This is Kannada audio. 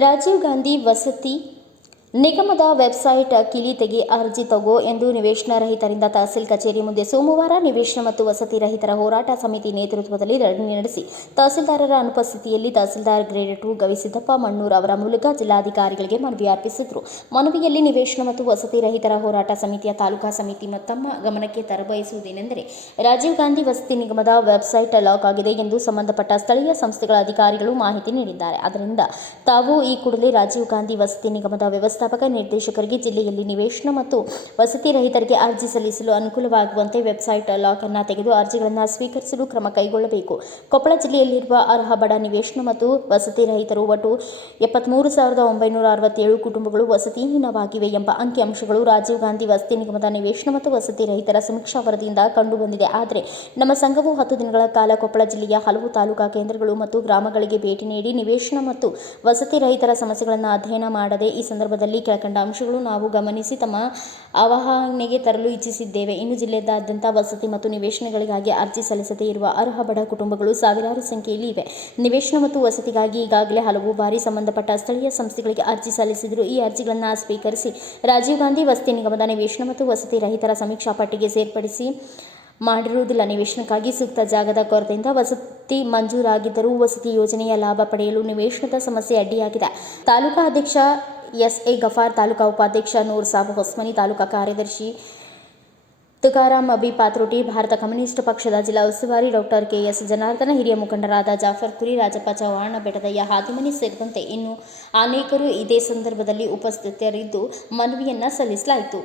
ರಾಜೀವ್ ಗಾಂಧಿ ವಸತಿ ನಿಗಮದ ವೆಬ್ಸೈಟ್ ಕಿಲಿ ತೆಗೆ ಅರ್ಜಿ ತಗೋ ಎಂದು ನಿವೇಶನ ರಹಿತರಿಂದ ತಹಸೀಲ್ ಕಚೇರಿ ಮುಂದೆ ಸೋಮವಾರ ನಿವೇಶನ ಮತ್ತು ವಸತಿ ರಹಿತರ ಹೋರಾಟ ಸಮಿತಿ ನೇತೃತ್ವದಲ್ಲಿ ಧರಣಿ ನಡೆಸಿ ತಹಸೀಲ್ದಾರರ ಅನುಪಸ್ಥಿತಿಯಲ್ಲಿ ತಹಸೀಲ್ದಾರ್ ಗ್ರೇಡ್ ಟು ಗವಿಸಿದ್ದಪ್ಪ ಮಣ್ಣೂರ್ ಅವರ ಮೂಲಕ ಜಿಲ್ಲಾಧಿಕಾರಿಗಳಿಗೆ ಮನವಿ ಅರ್ಪಿಸಿದರು. ಮನವಿಯಲ್ಲಿ ನಿವೇಶನ ಮತ್ತು ವಸತಿ ರಹಿತರ ಹೋರಾಟ ಸಮಿತಿಯ ತಾಲೂಕಾ ಸಮಿತಿ ಮತ್ತಮ್ಮ ತಮ್ಮ ಗಮನಕ್ಕೆ ತರಬಯಸುವುದೇನೆಂದರೆ, ರಾಜೀವ್ ಗಾಂಧಿ ವಸತಿ ನಿಗಮದ ವೆಬ್ಸೈಟ್ ಲಾಕ್ ಆಗಿದೆ ಎಂದು ಸಂಬಂಧಪಟ್ಟ ಸ್ಥಳೀಯ ಸಂಸ್ಥೆಗಳ ಅಧಿಕಾರಿಗಳು ಮಾಹಿತಿ ನೀಡಿದ್ದಾರೆ. ಅದರಿಂದ ತಾವು ಈ ಕೂಡಲೇ ರಾಜೀವ್ ಗಾಂಧಿ ವಸತಿ ನಿಗಮದ ವ್ಯವಸ್ಥಾಪಕ ನಿರ್ದೇಶಕರಿಗೆ ಜಿಲ್ಲೆಯಲ್ಲಿ ನಿವೇಶನ ಮತ್ತು ವಸತಿ ರಹಿತರಿಗೆ ಅರ್ಜಿ ಸಲ್ಲಿಸಲು ಅನುಕೂಲವಾಗುವಂತೆ ವೆಬ್ಸೈಟ್ ಲಾಕ್ ಅನ್ನು ತೆಗೆದು ಅರ್ಜಿಗಳನ್ನು ಸ್ವೀಕರಿಸಲು ಕ್ರಮ ಕೈಗೊಳ್ಳಬೇಕು. ಕೊಪ್ಪಳ ಜಿಲ್ಲೆಯಲ್ಲಿರುವ ಅರ್ಹ ಬಡ ನಿವೇಶನ ಮತ್ತು ವಸತಿ ರಹಿತರು ಒಟ್ಟು ಎಪ್ಪತ್ಮೂರು ಸಾವಿರದ ಒಂಬೈನೂರ ಅರವತ್ತೇಳು ಕುಟುಂಬಗಳು ವಸತಿಹೀನವಾಗಿವೆ ಎಂಬ ಅಂಕಿಅಂಶಗಳು ರಾಜೀವ್ ಗಾಂಧಿ ವಸತಿ ನಿಗಮದ ನಿವೇಶನ ಮತ್ತು ವಸತಿ ರಹಿತರ ಸಮೀಕ್ಷಾ ವರದಿಯಿಂದ ಕಂಡುಬಂದಿದೆ. ಆದರೆ ನಮ್ಮ ಸಂಘವು ಹತ್ತು ದಿನಗಳ ಕಾಲ ಕೊಪ್ಪಳ ಜಿಲ್ಲೆಯ ಹಲವು ತಾಲೂಕಾ ಕೇಂದ್ರಗಳು ಮತ್ತು ಗ್ರಾಮಗಳಿಗೆ ಭೇಟಿ ನೀಡಿ ನಿವೇಶನ ಮತ್ತು ವಸತಿ ರಹಿತರ ಸಮಸ್ಯೆಗಳನ್ನು ಅಧ್ಯಯನ ಮಾಡದೆ ಈ ಸಂದರ್ಭದಲ್ಲಿ ಕೆಳಕಂಡ ಅಂಶಗಳು ನಾವು ಗಮನಿಸಿ ತಮ್ಮ ಅವಹಾನೆಗೆ ತರಲು ಇಚ್ಛಿಸಿದ್ದೇವೆ. ಇನ್ನು ಜಿಲ್ಲೆಯಾದ್ಯಂತ ವಸತಿ ಮತ್ತು ನಿವೇಶನಗಳಿಗಾಗಿ ಅರ್ಜಿ ಸಲ್ಲಿಸದೇ ಇರುವ ಅರ್ಹ ಬಡ ಕುಟುಂಬಗಳು ಸಾವಿರಾರು ಸಂಖ್ಯೆಯಲ್ಲಿ ಇವೆ. ನಿವೇಶನ ಮತ್ತು ವಸತಿಗಾಗಿ ಈಗಾಗಲೇ ಹಲವು ಬಾರಿ ಸಂಬಂಧಪಟ್ಟ ಸ್ಥಳೀಯ ಸಂಸ್ಥೆಗಳಿಗೆ ಅರ್ಜಿ ಸಲ್ಲಿಸಿದರೂ ಈ ಅರ್ಜಿಗಳನ್ನು ಸ್ವೀಕರಿಸಿ ರಾಜೀವ್ ಗಾಂಧಿ ವಸತಿ ನಿಗಮದ ನಿವೇಶನ ಮತ್ತು ವಸತಿ ರಹಿತರ ಸಮೀಕ್ಷಾ ಪಟ್ಟಿಗೆ ಸೇರ್ಪಡಿಸಿ ಮಾಡಿರುವುದಿಲ್ಲ. ನಿವೇಶನಕ್ಕಾಗಿ ಸೂಕ್ತ ಜಾಗದ ಕೊರತೆಯಿಂದ ವಸತಿ ಮಂಜೂರಾಗಿದ್ದರೂ ವಸತಿ ಯೋಜನೆಯ ಲಾಭ ಪಡೆಯಲು ನಿವೇಶನದ ಸಮಸ್ಯೆ ಅಡ್ಡಿಯಾಗಿದೆ. ತಾಲೂಕಾ ಅಧ್ಯಕ್ಷ ಎಸ್ ಎ ಗಫಾರ್ ತಾಲೂಕಾ ಉಪಾಧ್ಯಕ್ಷ ನೂರ್ ಸಾಬ್ ಹೊಸ್ಮನಿ ತಾಲೂಕಾ ಕಾರ್ಯದರ್ಶಿ ತುಕಾರಾಮ್ ಅಬಿ ಪಾತ್ರೋಟಿ, ಭಾರತ ಕಮ್ಯುನಿಸ್ಟ್ ಪಕ್ಷದ ಜಿಲ್ಲಾ ಉಸ್ತುವಾರಿ ಡಾಕ್ಟರ್ ಕೆಎಸ್ ಜನಾರ್ದನ, ಹಿರಿಯ ಮುಖಂಡರಾದ ಜಾಫರ್ ಕುರಿ, ರಾಜಪ್ಪ ಚವ್ಹಾಣ ಬೆಟದಯ್ಯ ಹಾದಿಮನಿ ಸೇರಿದಂತೆ ಇನ್ನು ಅನೇಕರು ಇದೇ ಸಂದರ್ಭದಲ್ಲಿ ಉಪಸ್ಥಿತರಿದ್ದು ಮನವಿಯನ್ನ ಸಲ್ಲಿಸಲಾಯಿತು.